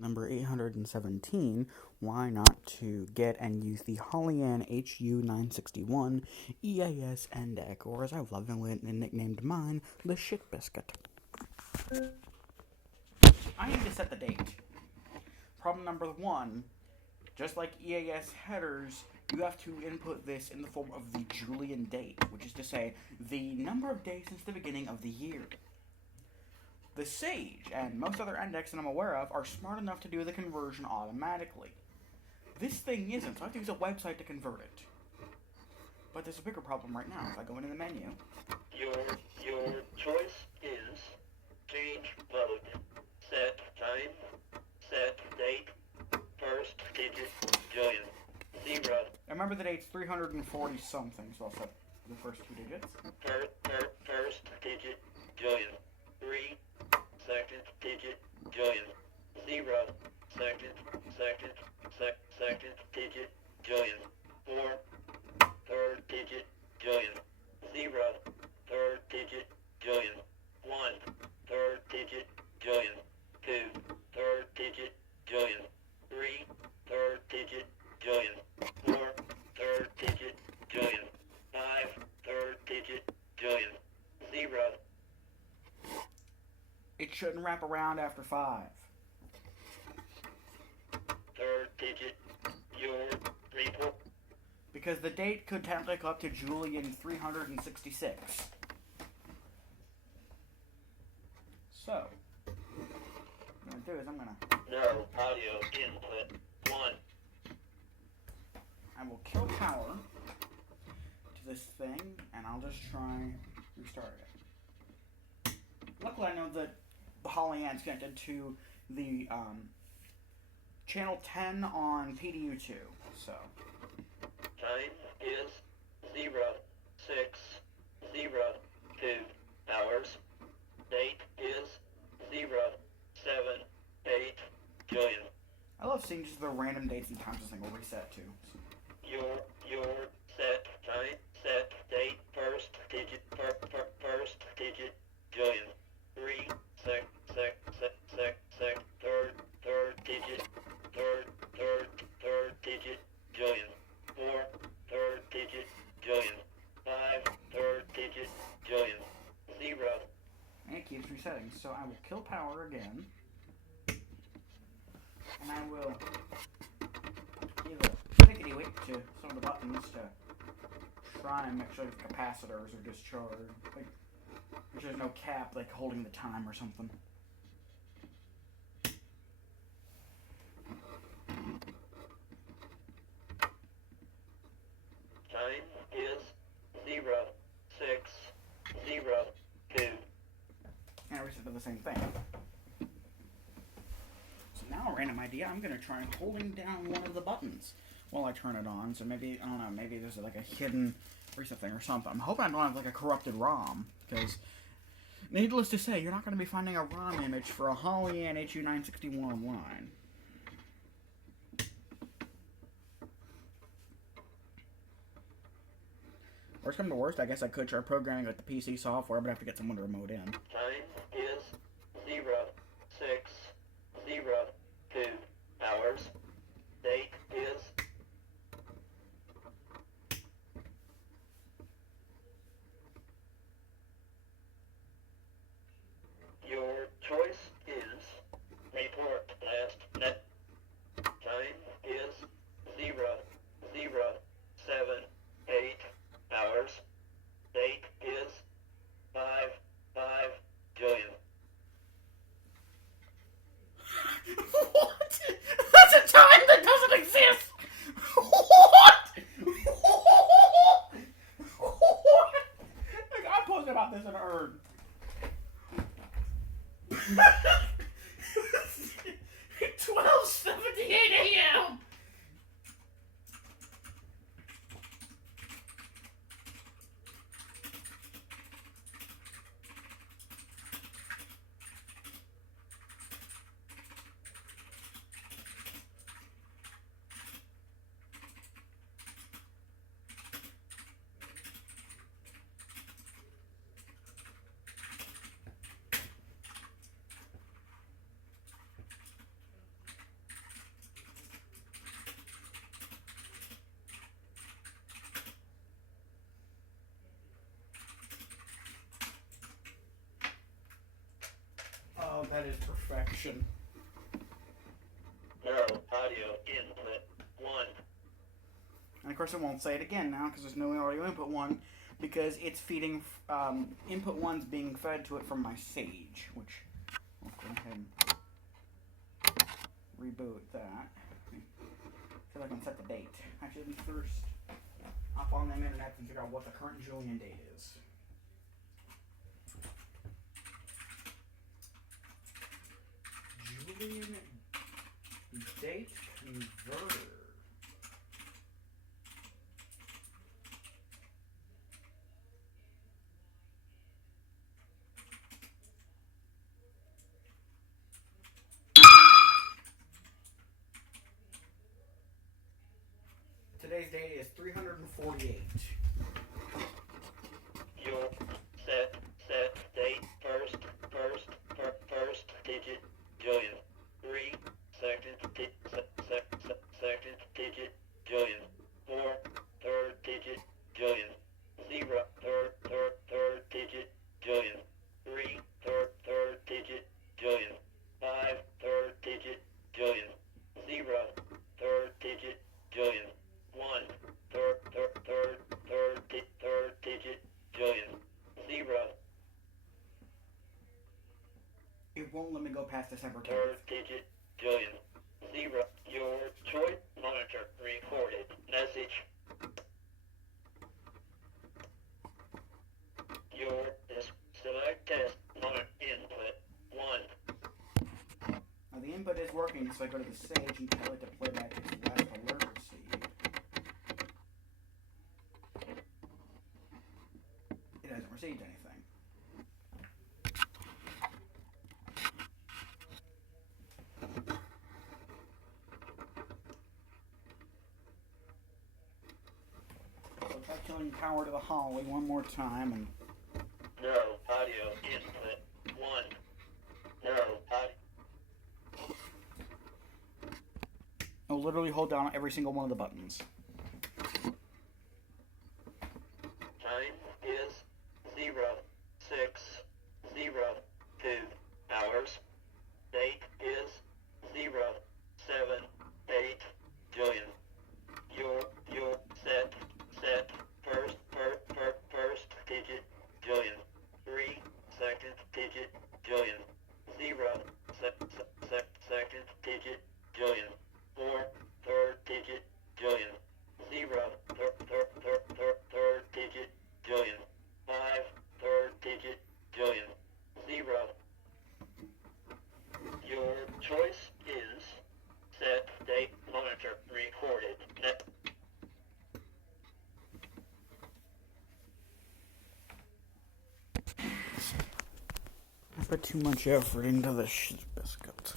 Number 817, why not to get and use the HollyAnne hu961 EAS endec, or as I've lovingly nicknamed mine, the shit biscuit. I need to set the date. Problem number 1, just like EAS headers, you have to input this in the form of the Julian date, which is to say, the number of days since the beginning of the year. The Sage, and most other index that I'm aware of, are smart enough to do the conversion automatically. This thing isn't, so I have to use a website to convert it. But there's a bigger problem right now. If I go into the menu... Your choice is change mode, set time, set date, first digit, Julian, 0. I remember the date's 340 something, so I'll set the first 2 digits. First digit, Julian, 3. Second digit, Julian, 0. Second digit, Julian, 4. Third digit, Julian, 0. Third digit, Julian, 1. Third digit, Julian, 2. Third digit, Julian, 3. Third digit, Julian, 4. Third digit, Julian, 5. Third digit, Julian, 0. It shouldn't wrap around after 5. Third digit, your report. Because the date could technically go up to Julian 366. So, what I'm going to do is I'm going to... No audio input. 1. I will kill power to this thing, and I'll just try restart it. Luckily, I know that HollyAnne's connected to the channel 10 on PDU2, so... Time is 0602 hours. Date is 078 Julian. I love seeing just the random dates and times this thing will reset to. Your set time, set date, first digit, first digit, Julian. 3 third digit, third digit, Julian. 4 third digit, Julian. 5 third digit, Julian. 0. And it keeps resetting, so I will kill power again. And I will give a clickety whip to some of the buttons to try and make sure the capacitors are discharged. Like, there's no cap, like holding the time or something. Time is 0602. And I reset to the same thing. So now a random idea, I'm going to try holding down one of the buttons while I turn it on. So maybe, I don't know, maybe there's like a hidden reset thing or something. I'm hoping I don't have like a corrupted ROM, because needless to say, you're not going to be finding a ROM image for a HollyAnne hu961 online. Worst come to worst, I guess I could try programming with the PC software, but I have to get someone to remote in. Time is 0602 hours. Date is your choice is report last net. Time is 0078 hours. Date is 5 Julian. What? That's a time that doesn't exist! What? What? Like, I posted about this in Earn. 12:78 a.m. That is perfection. No audio input 1. And of course it won't say it again now because there's no audio input 1 because it's feeding, input 1's being fed to it from my Sage, which I'll go ahead and reboot that. I feel like I can set the date. Actually, let me first hop on the internet and figure out what the current Julian date is. Julian date converter. Today's date is 348. Your set date first digit Julian. 3 second digit Julian. 4 third digit Julian. 0 third digit Julian. 3 third digit Julian. 5 third digit Julian. 0 third digit Julian. 1 third digit Julian. 0 It won't let me go past December 10th. third digit Julian. 0 your choice monitor recorded message. Your select test monitor input 1. Now the input is working, so I go to the Sage and tell it to play back its last alert received. It hasn't received anything. So try killing power to the Holly one more time and No audio input 1. No audio. I'll literally hold down every single one of the buttons. Time is 06:02 hours. Date is 078 Julian. Your set first digit Julian. 3 second digit Julian. 0 second digit Julian. 4 third digit Julian. 0 third digit Julian. 5 third digit Julian. 0 Your choice is set date monitor recorded. I put too much effort into this biscuit.